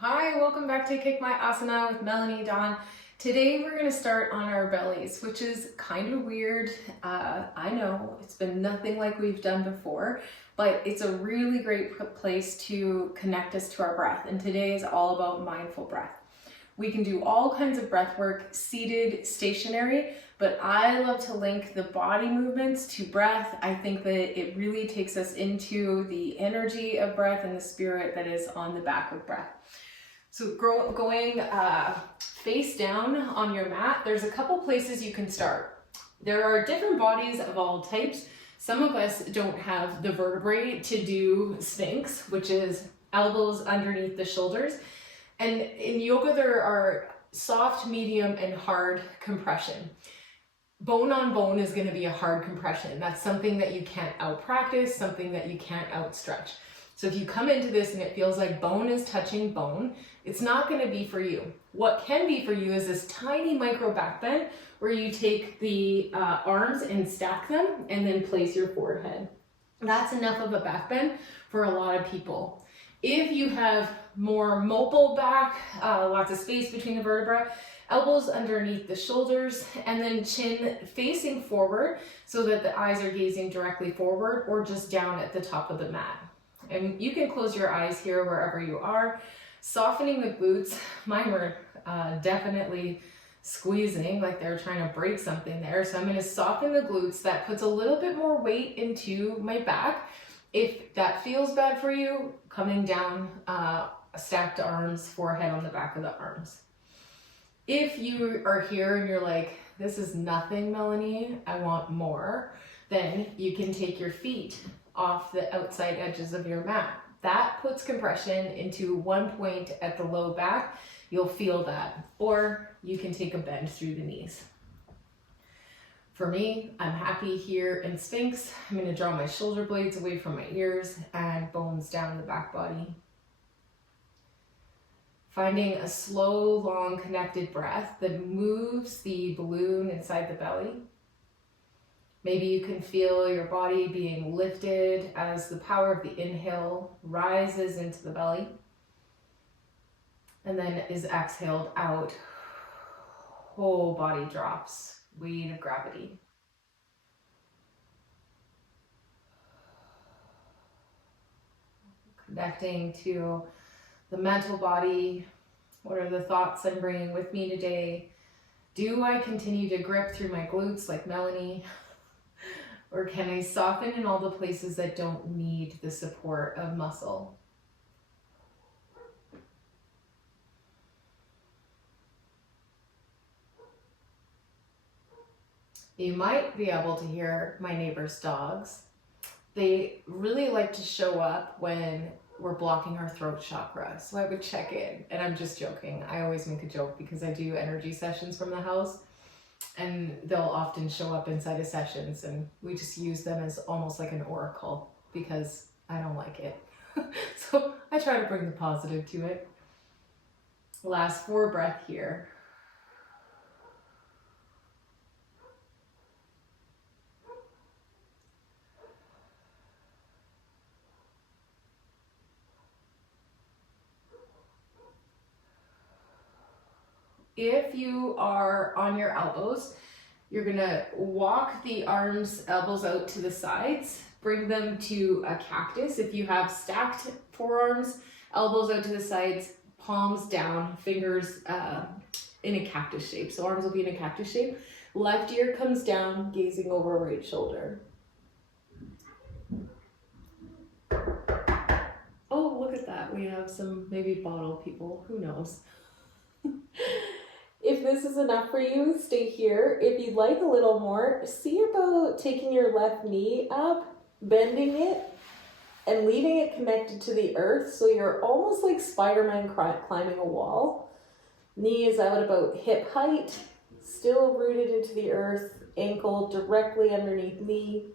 Hi, welcome back to Kick My Asana with Melanie Dawn. Today we're going to start on our bellies, which is kind of weird. I know it's been nothing like we've done before, but it's a really great place to connect us to our breath. And today is all about mindful breath. We can do all kinds of breath work, seated, stationary, but I love to link the body movements to breath. I think that it really takes us into the energy of breath and the spirit that is on the back of breath. So going face down on your mat, there's a couple places you can start. There are different bodies of all types. Some of us don't have the vertebrae to do Sphinx, which is elbows underneath the shoulders. And in yoga, there are soft, medium, and hard compression. Bone on bone is going to be a hard compression. That's something that you can't out-practice, something that you can't outstretch. So if you come into this and it feels like bone is touching bone, it's not going to be for you. What can be for you is this tiny micro back bend where you take the arms and stack them and then place your forehead. That's enough of a back bend for a lot of people. If you have more mobile back, lots of space between the vertebrae, elbows underneath the shoulders, and then chin facing forward so that the eyes are gazing directly forward or just down at the top of the mat. And you can close your eyes here wherever you are. Softening the glutes. Mine were definitely squeezing, like they're trying to break something there. So I'm going to soften the glutes. That puts a little bit more weight into my back. If that feels bad for you, coming down, stacked arms, forehead on the back of the arms. If you are here and you're like, this is nothing, Melanie, I want more, then you can take your feet off the outside edges of your mat. That puts compression into one point at the low back. You'll feel that. Or you can take a bend through the knees. For me, I'm happy here in Sphinx. I'm going to draw my shoulder blades away from my ears and bones down the back body. Finding a slow, long, connected breath that moves the balloon inside the belly. Maybe you can feel your body being lifted as the power of the inhale rises into the belly and then is exhaled out. Whole body drops, weight of gravity. Connecting to the mental body. What are the thoughts I'm bringing with me today? Do I continue to grip through my glutes like Melanie? Or can I soften in all the places that don't need the support of muscle? You might be able to hear my neighbor's dogs. They really like to show up when we're blocking our throat chakra. So I would check in, and I'm just joking. I always make a joke because I do energy sessions from the house. And they'll often show up inside of sessions and we just use them as almost like an oracle because I don't like it. So I try to bring the positive to it. Last 4 breath here. If you are on your elbows, you're gonna walk the arms, elbows out to the sides, bring them to a cactus. If you have stacked forearms, elbows out to the sides, palms down, fingers in a cactus shape. So arms will be in a cactus shape. Left ear comes down, gazing over right shoulder. Oh, look at that. We have some maybe bottle people, who knows? If this is enough for you, stay here. If you'd like a little more, see about taking your left knee up, bending it, and leaving it connected to the earth so you're almost like Spider-Man climbing a wall. Knee is out about hip height, still rooted into the earth, ankle directly underneath knee,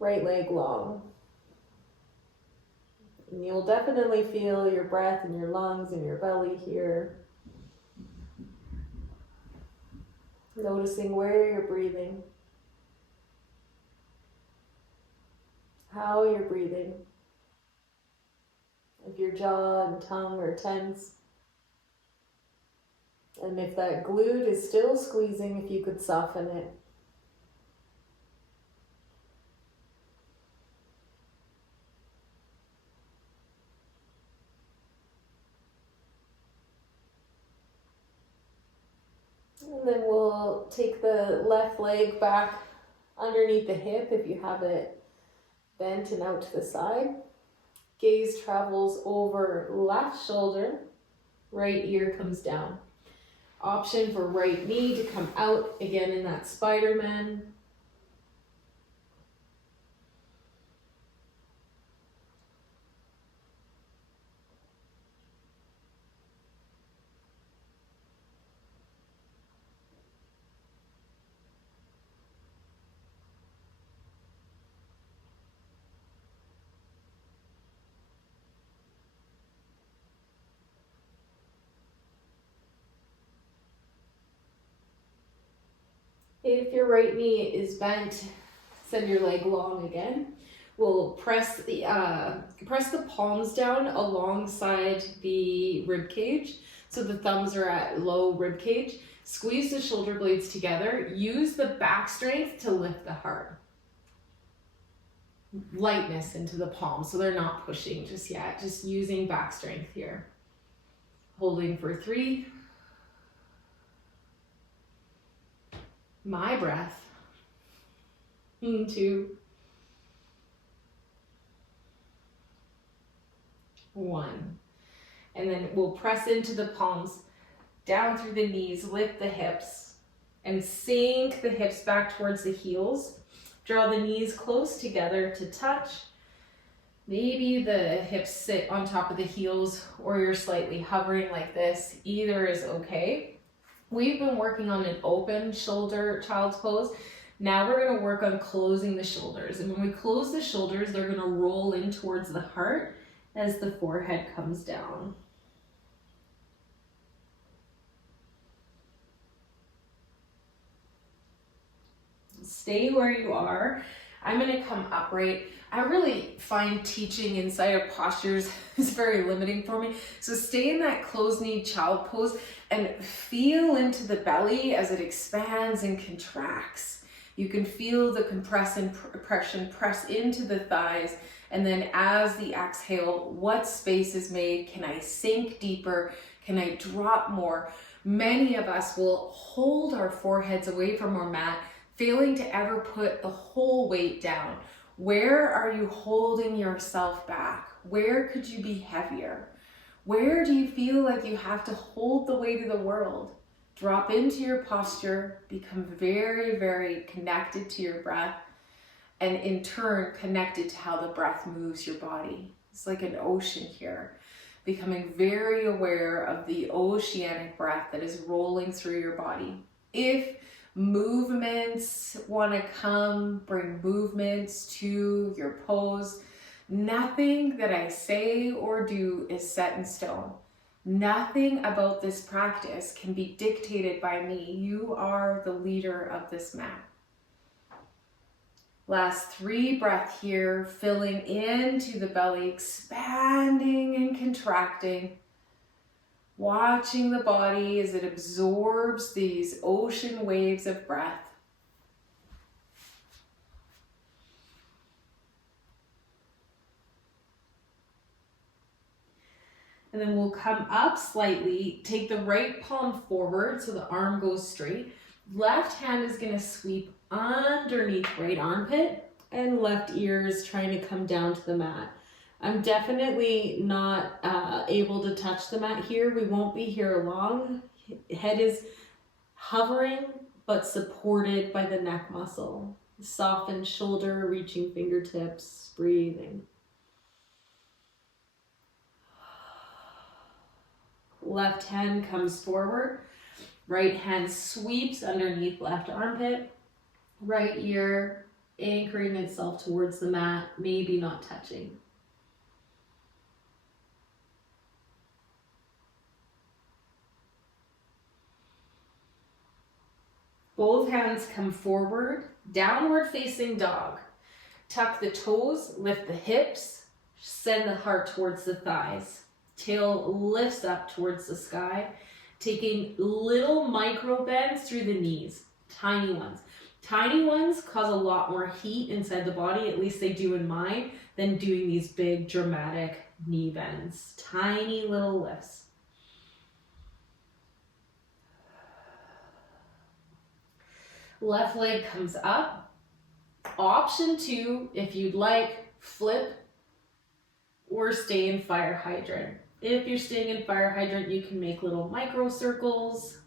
right leg long. And you'll definitely feel your breath in your lungs and your belly here. Noticing where you're breathing, how you're breathing, If your jaw and tongue are tense. And if that glute is still squeezing, if you could soften it. And then we'll take the left leg back underneath the hip if you have it bent and out to the side. Gaze travels over left shoulder, right ear comes down. Option for right knee to come out, again in that Spider-Man. If your right knee is bent, send your leg long again. We'll press the palms down alongside the rib cage, so the thumbs are at low rib cage. Squeeze the shoulder blades together. Use the back strength to lift the heart. Lightness into the palms, so they're not pushing just yet. Just using back strength here. Holding for 3. My breath. 2. 1. And then we'll press into the palms, down through the knees, lift the hips, and sink the hips back towards the heels. Draw the knees close together to touch. Maybe the hips sit on top of the heels, or you're slightly hovering like this. Either is okay. We've been working on an open shoulder child's pose. Now we're going to work on closing the shoulders. And when we close the shoulders, they're going to roll in towards the heart as the forehead comes down. Stay where you are. I'm going to come upright. I really find teaching inside of postures is very limiting for me. So stay in that closed knee child pose and feel into the belly as it expands and contracts. You can feel the compression press into the thighs. And then as the exhale, what space is made? Can I sink deeper? Can I drop more? Many of us will hold our foreheads away from our mat, failing to ever put the whole weight down. Where are you holding yourself back? Where could you be heavier? Where do you feel like you have to hold the weight of the world? Drop into your posture, become very, very connected to your breath, and in turn connected to how the breath moves your body. It's like an ocean here. Becoming very aware of the oceanic breath that is rolling through your body. If movements want to come, bring movements to your pose. Nothing that I say or do is set in stone. Nothing about this practice can be dictated by me. You are the leader of this mat. Last 3 breaths here, filling into the belly, expanding and contracting. Watching the body as it absorbs these ocean waves of breath. And then we'll come up slightly, take the right palm forward so the arm goes straight. Left hand is going to sweep underneath right armpit, and left ear is trying to come down to the mat. I'm definitely not able to touch the mat here. We won't be here long. Head is hovering, but supported by the neck muscle. Soften shoulder, reaching fingertips, breathing. Left hand comes forward. Right hand sweeps underneath left armpit. Right ear anchoring itself towards the mat, maybe not touching. Both hands come forward, downward facing dog. Tuck the toes, lift the hips, Send the heart towards the thighs. Tail lifts up towards the sky, taking little micro bends through the knees, tiny ones. Tiny ones cause a lot more heat inside the body, at least they do in mine, than doing these big dramatic knee bends. Tiny little lifts. Left leg comes up. Option 2, if you'd like, flip or stay in fire hydrant. If you're staying in fire hydrant, you can make little micro circles.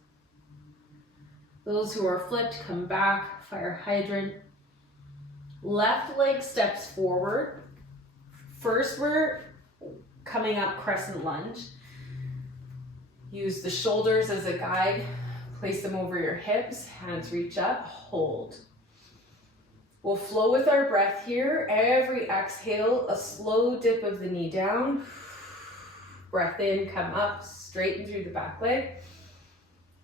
Those who are flipped, come back, fire hydrant. Left leg steps forward. First, we're coming up crescent lunge. Use the shoulders as a guide. Place them over your hips, hands reach up, hold. We'll flow with our breath here. Every exhale, a slow dip of the knee down. Breath in, come up, straighten through the back leg.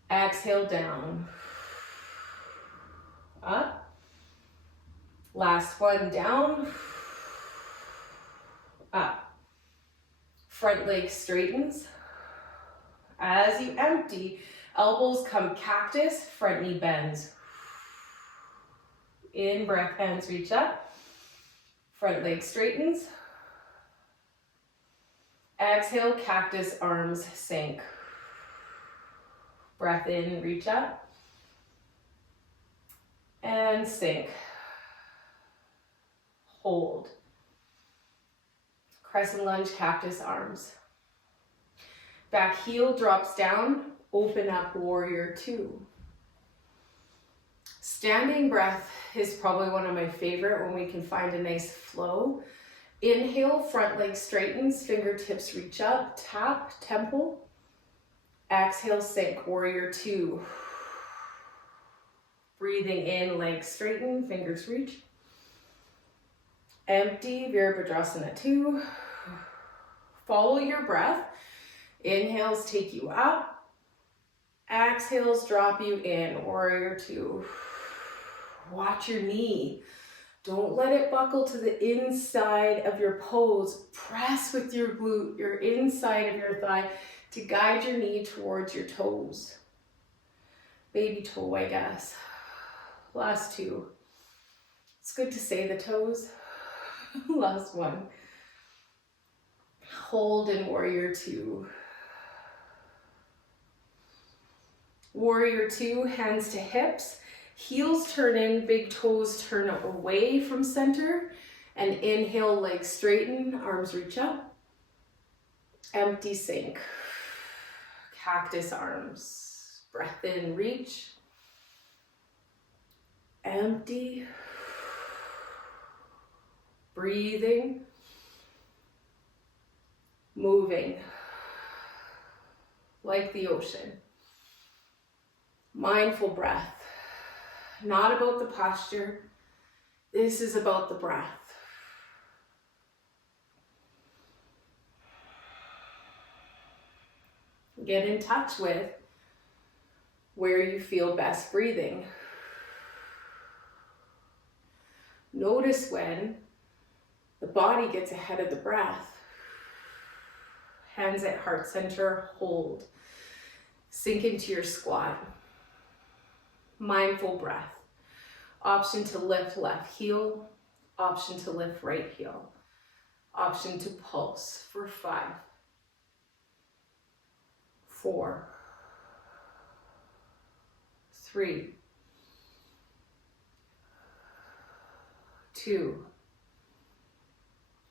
Exhale down. Up. Last one, down. Up. Front leg straightens. As you empty, elbows come cactus, front knee bends. In breath, hands reach up. Front leg straightens. Exhale, cactus, arms sink. Breath in, reach up. And sink. Hold. Crescent lunge, cactus, arms. Back heel drops down. Open up, warrior 2. Standing breath is probably one of my favorite when we can find a nice flow. Inhale, front leg straightens, fingertips reach up, tap, temple. Exhale, sink, warrior 2. Breathing in, legs straighten, fingers reach. Empty, Virabhadrasana 2. Follow your breath. Inhales take you up. Exhales drop you in, warrior 2. Watch your knee. Don't let it buckle to the inside of your pose. Press with your glute, your inside of your thigh, to guide your knee towards your toes. Baby toe, I guess. Last 2. It's good to say the toes. Last 1. Hold in warrior 2. Warrior 2, hands to hips. Heels turn in, big toes turn away from center. And inhale, legs straighten, arms reach up. Empty, sink. Cactus arms. Breath in, reach. Empty. Breathing. Moving. Like the ocean. Mindful breath. Not about the posture. This is about the breath. Get in touch with where you feel best breathing. Notice when the body gets ahead of the breath. Hands at heart center, hold. Sink into your squat. Mindful breath. Option to lift left heel. Option to lift right heel. Option to pulse for 5, 4, 3, 2,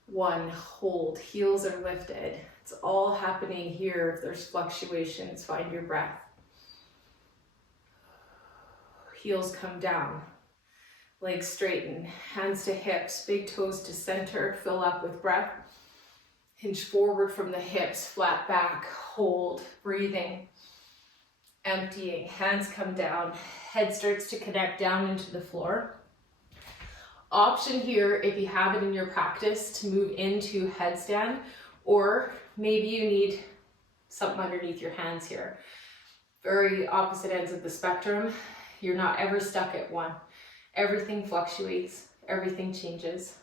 1. Hold. Heels are lifted. It's all happening here. If there's fluctuations, find your breath. Heels come down, legs straighten, hands to hips, big toes to center, fill up with breath. Hinge forward from the hips, flat back, hold, breathing, emptying, hands come down, head starts to connect down into the floor. Option here, if you have it in your practice, to move into headstand, or maybe you need something underneath your hands here. Very opposite ends of the spectrum. You're not ever stuck at one. Everything fluctuates, everything changes.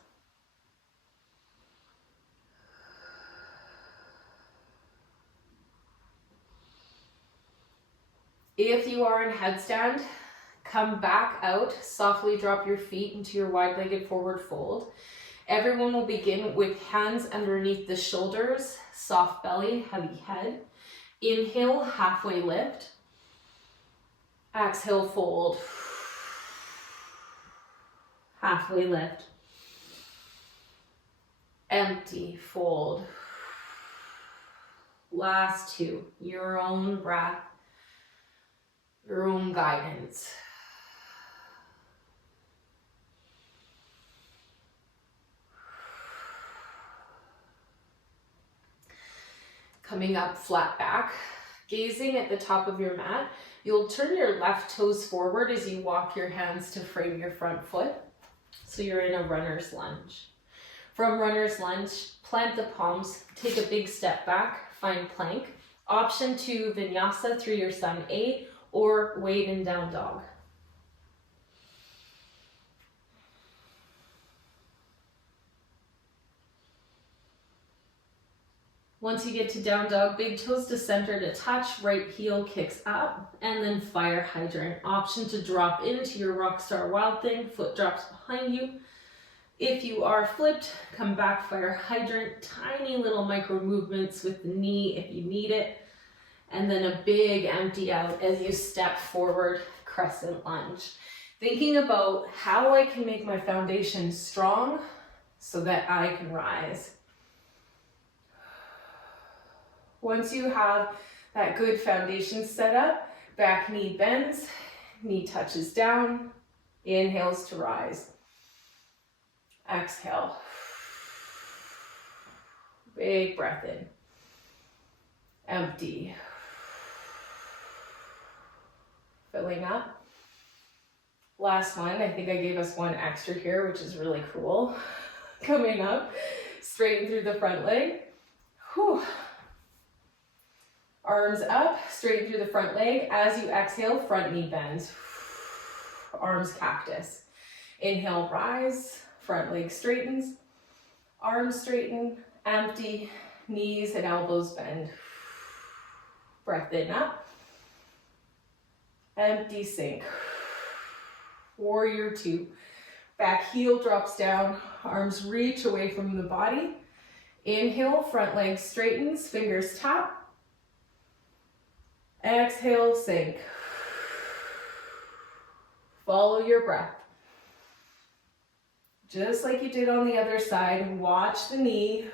If you are in headstand, come back out, softly drop your feet into your wide-legged forward fold. Everyone will begin with hands underneath the shoulders, soft belly, heavy head. Inhale, halfway lift. Exhale, fold. Halfway lift. Empty, fold. Last two, your own breath, your own guidance. Coming up flat back, gazing at the top of your mat, you'll turn your left toes forward as you walk your hands to frame your front foot. So you're in a runner's lunge. From runner's lunge, plant the palms, take a big step back, find plank. Option 2, vinyasa through your sun A, or wade in down dog. Once you get to down dog, big toes to center to touch, right heel kicks up, and then fire hydrant. Option to drop into your rock star wild thing, foot drops behind you. If you are flipped, come back, fire hydrant, tiny little micro movements with the knee if you need it, and then a big empty out as you step forward, crescent lunge. Thinking about how I can make my foundation strong so that I can rise. Once you have that good foundation set up, back knee bends, knee touches down, inhales to rise. Exhale. Big breath in. Empty. Filling up. Last one, I think I gave us one extra here, which is really cool. Coming up, straighten through the front leg. Whew. Arms up, straighten through the front leg. As you exhale, front knee bends. Arms cactus. Inhale, rise. Front leg straightens. Arms straighten. Empty. Knees and elbows bend. Breath in, up. Empty, sink. Warrior 2. Back heel drops down. Arms reach away from the body. Inhale, front leg straightens. Fingers tap. Exhale, sink. Follow your breath. Just like you did on the other side, watch the knee.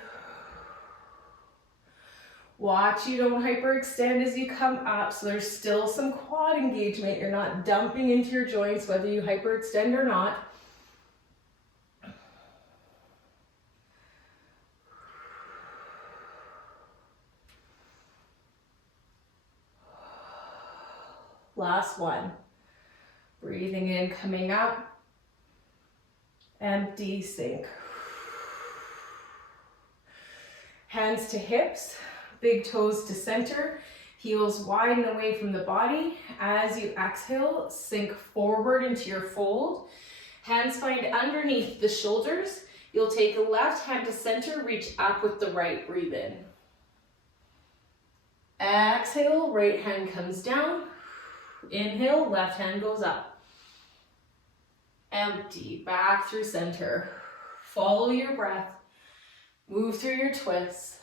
Watch you don't hyperextend as you come up, so there's still some quad engagement. You're not dumping into your joints whether you hyperextend or not. Last one. Breathing in, coming up. Empty, sink. Hands to hips, big toes to center, heels wide and away from the body. As you exhale, sink forward into your fold. Hands find underneath the shoulders. You'll take the left hand to center, reach up with the right, breathe in. Exhale, right hand comes down. Inhale, left hand goes up. Empty, back through center. Follow your breath. Move through your twists.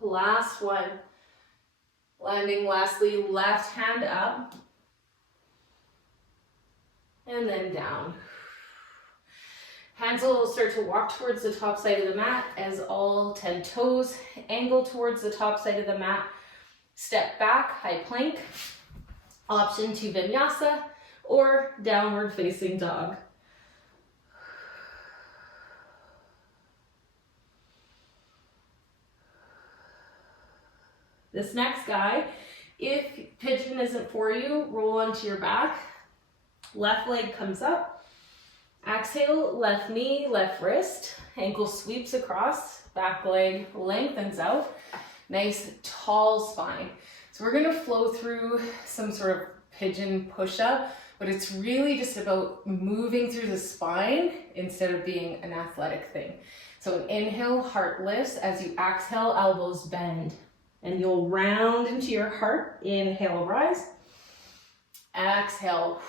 Last one. Landing lastly, left hand up. And then down. Hands will start to walk towards the top side of the mat as all 10 toes angle towards the top side of the mat. Step back, high plank. Option 2, vinyasa or downward facing dog. This next guy, if pigeon isn't for you, roll onto your back. Left leg comes up. Exhale, left knee, left wrist, ankle sweeps across, back leg lengthens out, nice tall spine. So we're gonna flow through some sort of pigeon push-up but it's really just about moving through the spine instead of being an athletic thing. So inhale, heart lifts. As you exhale, elbows bend. And you'll round into your heart. Inhale, rise. Exhale.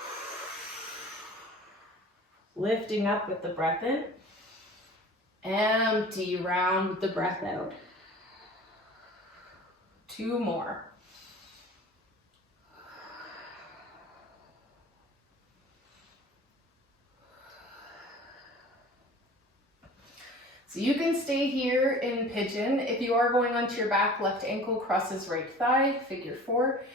Lifting up with the breath in. Empty, round with the breath out. 2 more. So you can stay here in pigeon. If you are going onto your back, left ankle crosses right thigh, figure 4.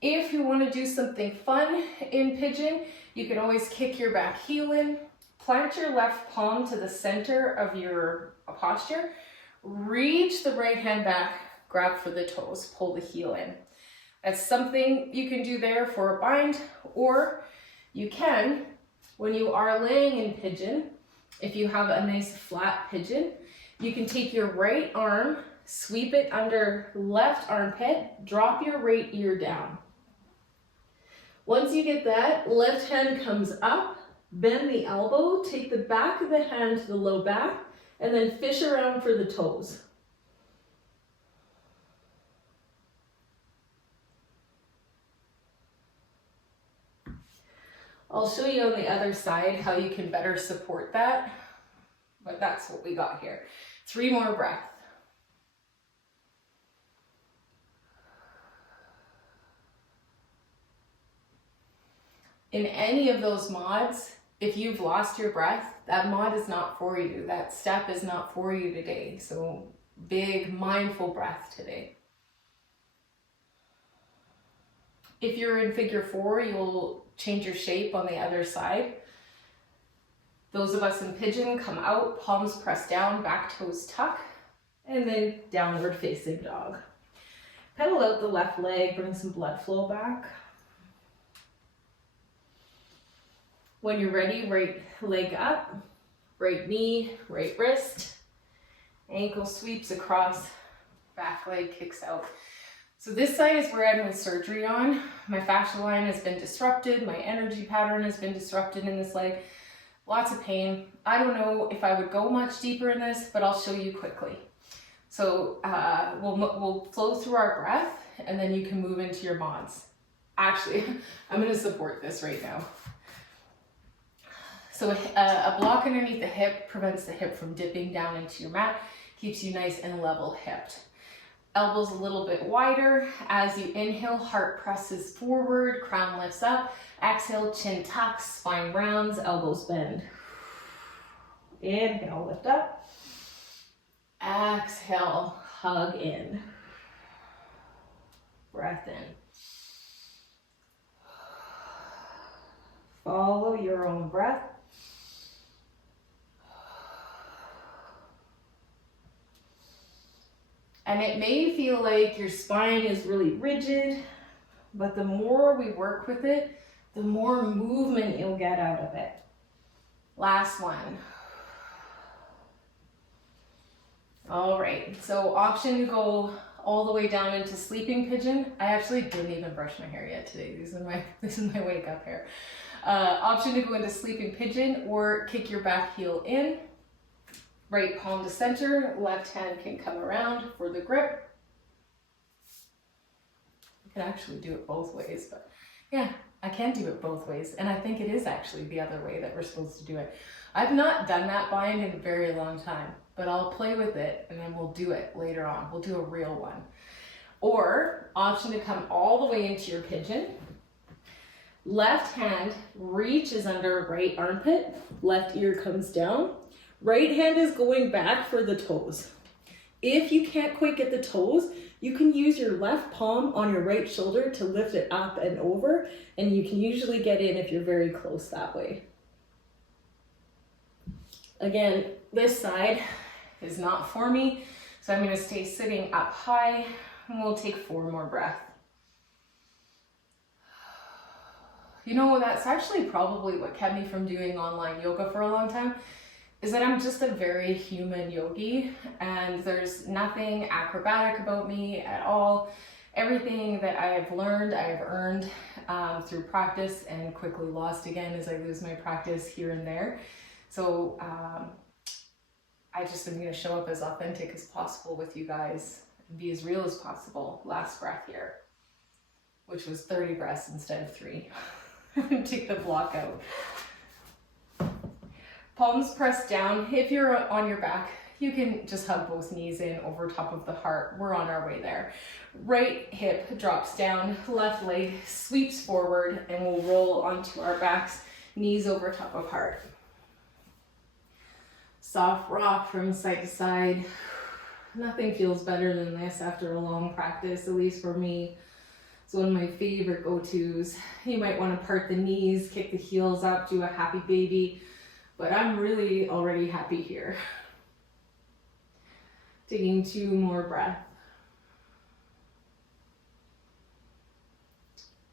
If you want to do something fun in pigeon, you can always kick your back heel in, plant your left palm to the center of your posture, reach the right hand back, grab for the toes, pull the heel in. That's something you can do there for a bind, or you can, when you are laying in pigeon, if you have a nice flat pigeon, you can take your right arm, sweep it under left armpit, drop your right ear down. Once you get that, left hand comes up, bend the elbow, take the back of the hand to the low back, and then fish around for the toes. I'll show you on the other side how you can better support that, but that's what we got here. 3 more breaths. In any of those mods, if you've lost your breath, that mod is not for you. That step is not for you today. So big mindful breath today. If you're in figure 4, you'll change your shape on the other side. Those of us in pigeon come out, palms press down, back toes tuck, and then downward facing dog. Pedal out the left leg, bring some blood flow back. When you're ready, right leg up, right knee, right wrist, ankle sweeps across, back leg kicks out. So this side is where I had my surgery on. My fascia line has been disrupted. My energy pattern has been disrupted in this leg. Lots of pain. I don't know if I would go much deeper in this, but I'll show you quickly. So we'll flow through our breath, and then you can move into your mods. Actually, I'm going to support this right now. So a block underneath the hip prevents the hip from dipping down into your mat, keeps you nice and level hipped. Elbows a little bit wider. As you inhale, heart presses forward, crown lifts up. Exhale, chin tucks, spine rounds, elbows bend. Inhale, lift up. Exhale, hug in. Breath in. Follow your own breath. And it may feel like your spine is really rigid, but the more we work with it, the more movement you'll get out of it. Last one. All right, so option to go all the way down into sleeping pigeon. I actually didn't even brush my hair yet today. This is my wake up hair. Option to go into sleeping pigeon or kick your back heel in. Right palm to center, left hand can come around for the grip. You can actually do it both ways, but yeah, I can do it both ways. And I think it is actually the other way that we're supposed to do it. I've not done that bind in a very long time, but I'll play with it and then we'll do it later on. We'll do a real one. Or option to come all the way into your pigeon. Left hand reaches under right armpit, left ear comes down. Right hand is going back for the toes. If you can't quite get the toes, you can use your left palm on your right shoulder to lift it up and over, and you can usually get in if you're very close that way. Again, this side is not for me, so I'm going to stay sitting up high, and we'll take 4 more breaths. You know, that's actually probably what kept me from doing online yoga for a long time, is that I'm just a very human yogi, and there's nothing acrobatic about me at all. Everything that I have learned, I have earned. through practice and quickly lost again as I lose my practice here and there. So I just am going to show up as authentic as possible with you guys and be as real as possible. Last breath here, which was 30 breaths instead of 3. Take the block out. Palms pressed down. If you're on your back, you can just hug both knees in over top of the heart. We're on our way there. Right hip drops down, left leg sweeps forward, and we'll roll onto our backs, knees over top of heart. Soft rock from side to side. Nothing feels better than this after a long practice, at least for me. It's one of my favorite go-tos. You might want to part the knees, kick the heels up, do a happy baby, but I'm really already happy here. Taking 2 more breaths.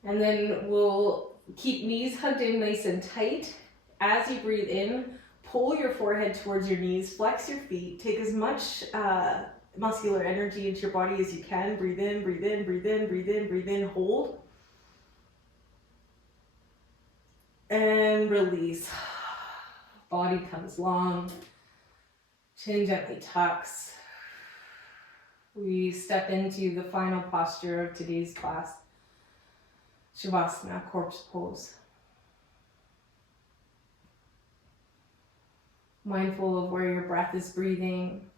And then we'll keep knees hugged in nice and tight. As you breathe in, pull your forehead towards your knees, flex your feet, take as much muscular energy into your body as you can. Breathe in, breathe in, breathe in, breathe in, breathe in, hold. And release. Body comes long, chin gently tucks. We step into the final posture of today's class, Shavasana, corpse pose. Mindful of where your breath is breathing,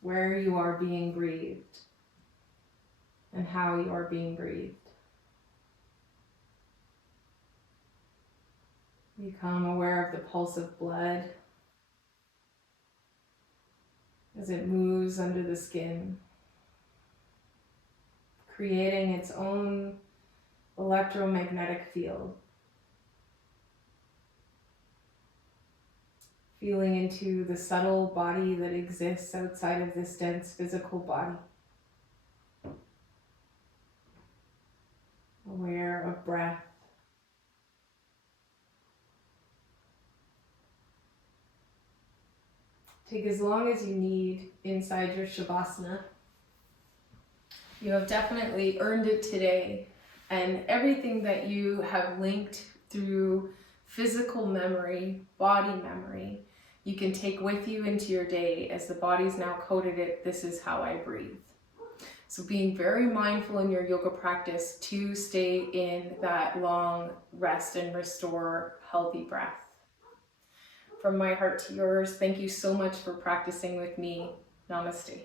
where you are being breathed, and how you are being breathed. Become aware of the pulse of blood as it moves under the skin, creating its own electromagnetic field. Feeling into the subtle body that exists outside of this dense physical body. Aware of breath. Take as long as you need inside your Shavasana. You have definitely earned it today, and everything that you have linked through physical memory, body memory, you can take with you into your day. As the body's now coded it, this is how I breathe. So being very mindful in your yoga practice to stay in that long rest and restore healthy breath. From my heart to yours, thank you so much for practicing with me. Namaste.